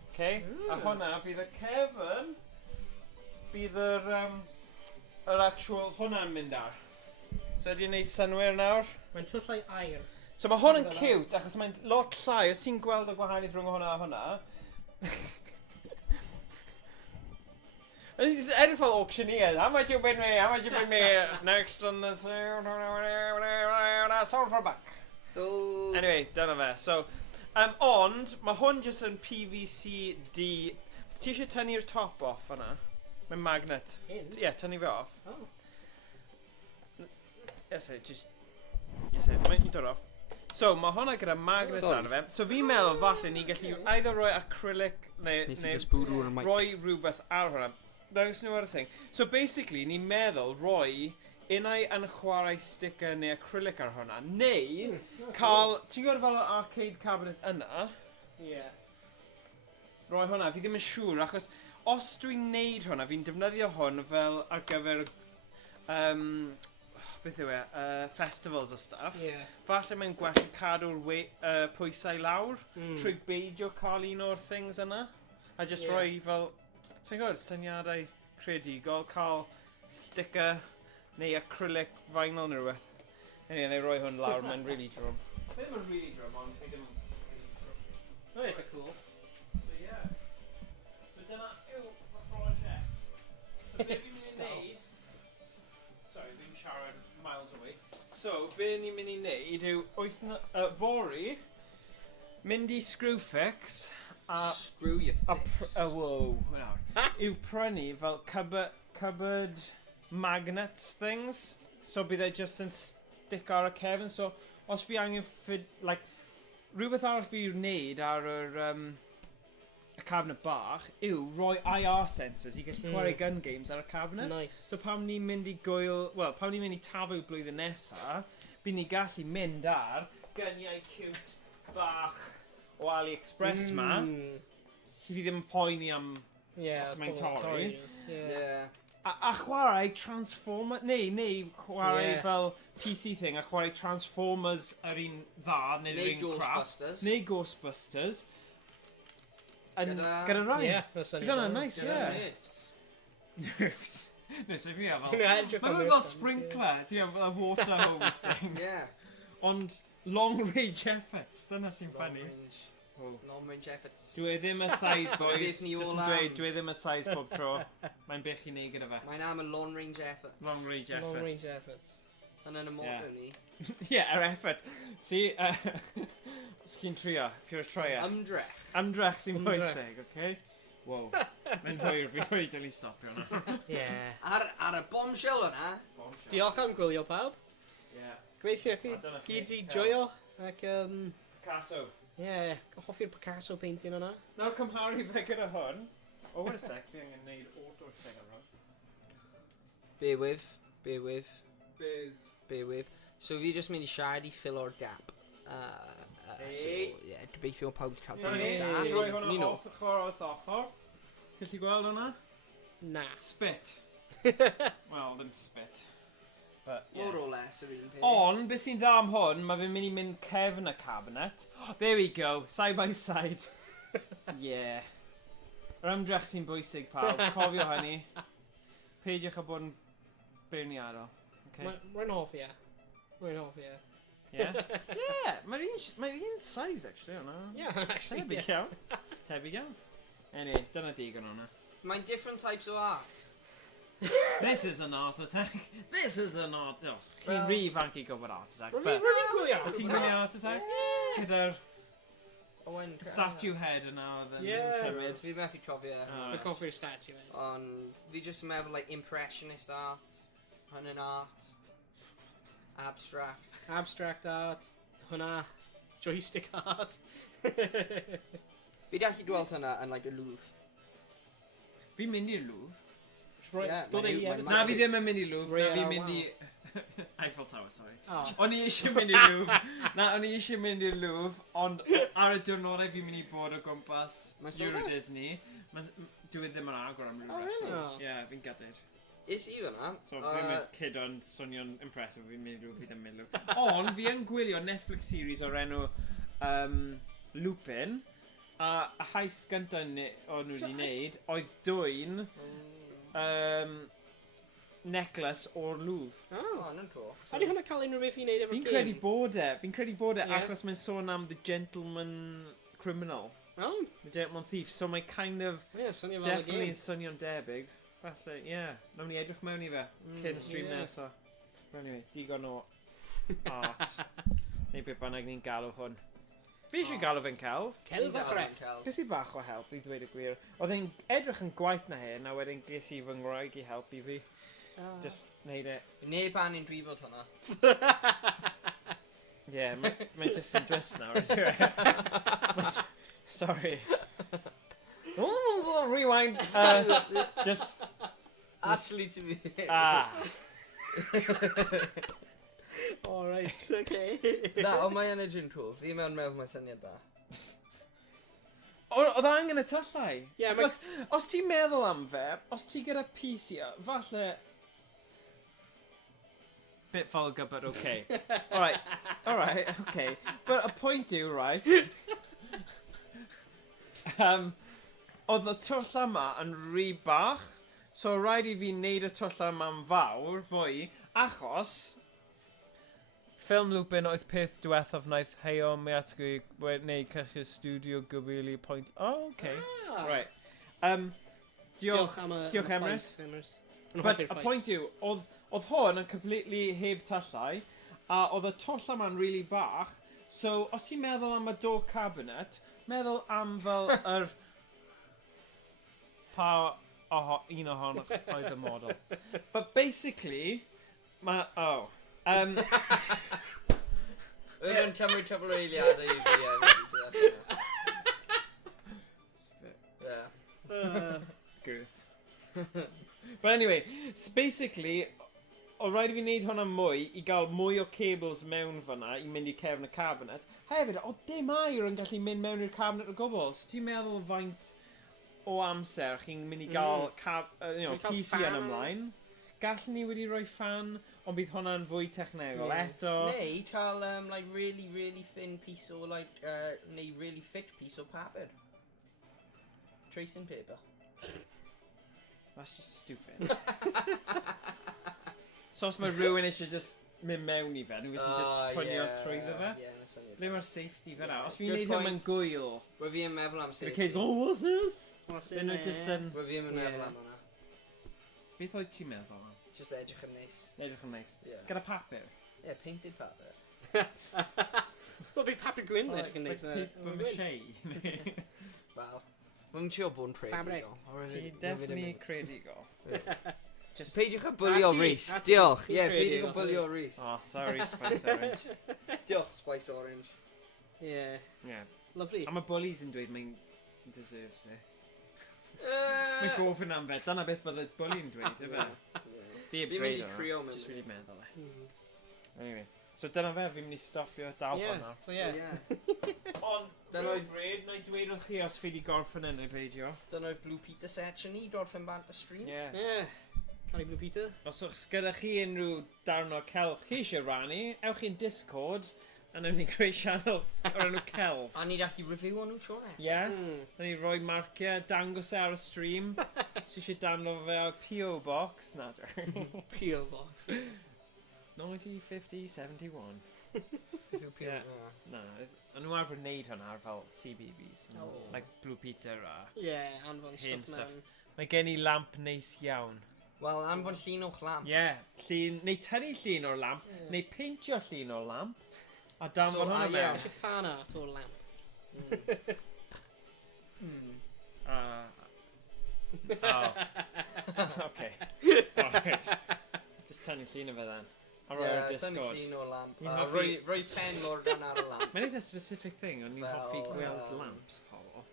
Okay. A hwnna bydd y Kevin. Bydd yr actual hwnna'n mynd ar. So ydy'n neud synwyr nawr. Mae'n tyllau air. So mae hwn yn cute achos mae'n lot llai. Os ti'n gweld y gwahaniaeth rhwng hwnna a hwnna. It's edrych fel auctioneer. How much you bid me? How much you bid me? Next on the... Sold for a buck. So... Anyway, dyna fe. So, ond, mae hwn jyst yn PVC-D. Ti eisiau tynnu'r top off yna? Mae'n magnet. Hyn? Ie, tynnu fe off. Oh. Yes, just... Yes, mae'n dod off. So, mae hwnna gyda magnet Sorry. ar fe. So, fi'n meddwl falle ni gallu either rhoi acrylic neu bwrw ar y mic. rhoi rhywbeth ar hwnna. Dangos nhw ar y thing. So, basically, ni'n meddwl rhoi unai yn chwarae sticker neu acrylic ar hwnna. Neu, cael... Ti'n gwybod fel yr arcade cabinet yna? Ie. Rhoi hwnna. Fi ddim yn siŵr, achos os dwi'n neud hwnna, fi'n defnyddio hwn fel ar gyfer... beth yw e? Festivals a stuff. Ie. Falle mae'n gwell cadw'r pwysau lawr trwy beidio cael un o'r things yna. A just Ie. rhoi fel... Ti'n gwybod, syniadau creadigol, cael sticker neu acrylic vinyl neu rhywbeth. Anyway, neu rhoi hwn lawr, mae'n really drwm. Fe ddim yn really drwm, ond fe ddim yn really drwm. Mae'n eitha cool. So yeah. So dyna yw y project. Beth ni'n mynd i neud... Sorry, fi'n siarad miles away. So, be ni'n mynd i neud yw fori, mynd i screw fix, a... Screw your fix. Whoa, yw prynu fel cupboard magnets things. So bydd e just yn stick ar y cefn. So, os fi angen like, rhywbeth arall fi'n wneud ar y cabinet bach yw rhoi IR sensors i gallu chwarae gun games ar y cabinet. Nice. So pam ni'n mynd i pam ni'n mynd i tafod blwyddyn nesa, bydd ni gallu mynd ar gyniau cute bach o AliExpress ma, sydd fi ddim yn poeni am os mae'n torri. A chwarae Transformers, neu chwarae fel PC thing, a chwarae Transformers yr un dda, neu'r un crap. Neu Ghostbusters. Gyda rai. Ie, fysa ni. Gyda nice, ie. Nerfs. Nerfs. Nes i fi fel... Mae'n fel sprinkler, ti am fel a water hose thing. Ie. Ond long range efforts, dyna sy'n ffynnu. Long range efforts. Dwi ddim y size, boys. Beth ni Just all yn dweud, am. dwi ddim y size bob tro. Mae'n bych i neud gyda fe. Mae'n am y long range efforts. Long range efforts. Long range efforts. Yn y modo ni. Yeah, yr effort. See, os chi'n trio, if you're a tryer. Ymdrech. Ymdrech sy'n bwysig, okay? Wow. Mae'n hwyr, fi wedi dal i stopio hwnna. Yeah. Ar y bombshell yna. Diolch am gwylio pawb. Yeah. Gobeithio chi gyd i joio ac Picasso. Ie, hoffi'r Picasso painting yna. Nawr cymharu fe gyda hwn. Oh, wait a sec, fi angen neud auto thing ar hwn. Bear with. Bear with. So fi just mynd i siarad i fill o'r gap. So, yeah, gobeithio pawb wedi cael Ni'n rhoi hwnna off ochr wrth ochr. Gallu gweld hwnna? Na. Spit. Well, ddim spit. But, yeah. More or less yr un peth. Ond, beth sy'n dda am hwn, mae fe'n mynd i mynd cefn y cabinet. There we go, side by side. Yeah. Yr ymdrech sy'n bwysig pawb, cofio hynny. Peidiwch a bod yn beirniadol. Okay. Mae'n hoffi e. Mae'n hoffi e. Yeah? Yeah, mae'r un size actually hwnna. Yeah, actually, Tebyg iawn. Tebyg iawn. Anyway, dyna digon hwnna. Mae'n different types of art. This is an art attack. This is an art... Oh, chi'n rhi fanc i gwybod art attack. Rwy'n gwylio art Ti'n gwylio art attack? Gyda'r Owain. statue head yna oedd yn symud. Fi methu cofio. Mae'n coffi'r statue e. Ond fi just yn meddwl like impressionist art. Hynny'n art. Abstract. Abstract art. Hwna. Joystick art. Fi gallu gweld hynna yn like y Louvre. Fi'n mynd i'r Louvre. Dod e i Na, fi ddim yn mynd i Louvre. Na, fi'n mynd i... Eiffel Tower, sorry. O'n i eisiau mynd i'r Louvre. Na, o'n i eisiau mynd i'r Louvre, ond ar y diwrnodau fi'n mynd i bod o gwmpas Euro Disney. Dwi ddim yn agor am Louvre, actually. Ie, fi'n gutted. Is i fyna? So, fi'n mynd kid o'n swnio'n impressive, fi'n mynd i Louvre, fi ddim yn mynd i Louvre. Ond, fi yn gwylio Netflix series o'r enw Lupin, a y hais gyntaf o'n nhw wedi wneud oedd dwy'n necklace o'r Louvre. Hwna'n cool. Ydy hwnna cael unrhyw beth i wneud efo Fi'n credu bod e, achos mae'n sôn am The Gentleman Criminal. Oh. The Gentleman Thief, so mae'n kind of definitely swnio'n debyg. Falle, yeah. Nawn ni edrych mewn i fe, cyn y stream nesa. Anyway, digon o art. Neu beth bynnag ni'n galw hwn. Fi eisiau galw fe'n celf. Celf a chrefft. Ges i bach o help i ddweud y gwir. Oedd e'n edrych yn gwaith na hyn, a wedyn ges i fy ngwraig i helpu fi. Just neud e. Neb angen drifod hwnna. Yeah, mae'n just yn drist nawr. Sorry. Oh, rewind. Just... Actually, to be... Alright, okay. Na, ond mae yn edrych yn cool. Fi mewn meddwl mae syniad da. Oedd angen y tyllau. Yeah, os ti'n meddwl am fe, os ti gyda PC, falle... Bit vulgar, but okay. Alright, okay. But a point yw, right? Oedd y twll yma yn rhy bach, so rhaid I fi wneud y twll yma'n fawr, fwy, achos... Ffilm Lupin oedd peth diwethaf wnaeth Heio Meatgwy wneud cychwyn studio gyfeili point... Oh, okay. Right. Diolch Emrys. But y pwynt yw, oedd hwn yn completely heb tyllau, a oedd y twll yma'n really bach, so os ti'n meddwl am y door cabinet, meddwl am fel yr... un ohonoch oedd y model. But basically, Wy'n yn cymryd cyflwyliadau I fi. Yeah. Girth. But anyway, so basically, o rhaid I fi wneud hwnna mwy I gael mwy o cables mewn fyna I mynd I cefn y cabinet. Hefyd, o dim air yn gallu mynd mewn i'r cabinet o gwbl. So ti'n meddwl faint o amser chi'n mynd I gael PC yn ymlaen? Gallwn ni wedi rhoi fan, ond bydd hwnna'n fwy technegol eto. Neu cael like really, really thin piece o like, neu really thick piece o papur. Tracing paper. That's just stupid. So os mae rhywun eisiau just mynd mewn I fe, nhw gallu just pwynio trwyddo fe? Le mae'r safety fe na? Os fi'n neud hwnna'n gwyl... Rwy fi yn meddwl am safety. The kids go, oh, what's this? Rwy fi yn meddwl am hwnna. Beth oedd ti'n meddwl am? Just edrych yn neis. Edrych yn neis. Yeah. Gyda papur? Yeah, painted papur. Wel, bydd papur gwyn edrych yn neis. Fy mysau? Wel, mae'n siŵr bod yn creadigol. Ti definitely creadigol. Peidiwch a bwlio Rhys. Diolch. Ie, peidiwch a bwlio Rhys. Oh, sorry, Spice Orange. Diolch, Spice Orange. Yeah. Yeah. Lovely. A mae bullies yn dweud mae'n deserves it. Mae'n gofyn am fe. Dyna beth bydd y bully yn dweud, yfe? Fi Fi'n mynd I criw mewn. Just really meddwl e. Anyway. So dyna fe, fi'n mynd I stopio dal hwnna. So yeah. Ond, rhywbryd, na I dweud o'ch chi os fi di gorffen yn ei peidio. Dyna oedd Blue Peter section ni, gorffen bant y stream. Yeah. Yeah. Cari Blue Peter. Os o'ch gyda chi unrhyw darn o celf chi eisiau rannu, ewch chi'n Discord, a newn ni creu sianel o'r enw celf. A ni'n gallu review o'n nhw'n siwr nes. Yeah. A ni roi marciau, dangos e ar y stream. So eisiau download fe ar P.O. Box. Na, P.O. Box. 90, 50, 71. Yeah. Na, a nhw arfer wneud hwnna ar fel CBBS. Like Blue Peter a... Yeah, anfon Hen stuff stuff. mewn. Mae gen I lamp neis iawn. Wel, anfon llun o'ch lamp. Yeah, llun, neu tynnu llun o'r lamp, neu peintio llun o'r lamp, a danfon hwnna mewn. Eisiau fan art o'r lamp. Okay. Alright. Just tynnu llun o fe then. A roi o'r Discord. Tynnu llun o'r lamp. Roi pen Morgan ar y lamp. Mae'n eitha specific thing, ond ni'n hoffi gweld lamps, Paul.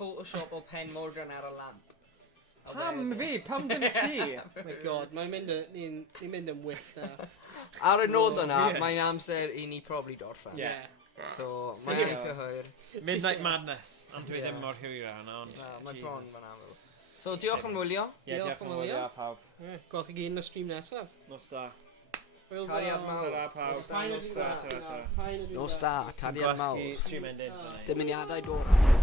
Photoshop o pen Morgan ar y lamp. Pam fi? Pam dyn ti? Oh my god, ni'n mynd yn wyll na. Ar y nod yna, mae'n amser I ni probably dorffen. Yeah. So, mae'n eitha hwyr. Midnight Madness, ond dwi ddim mor hwyr yna, ond Mae'n bron fan aml. So, diolch am wylio. Diolch am wylio, pawb. Gwelwch chi gyd yn y stream nesaf. Nos da. Cariad mawr. Ta-ra, pawb. Nos da, cariad mawr. Gwasgu stream ended. Dymuniadau dorau.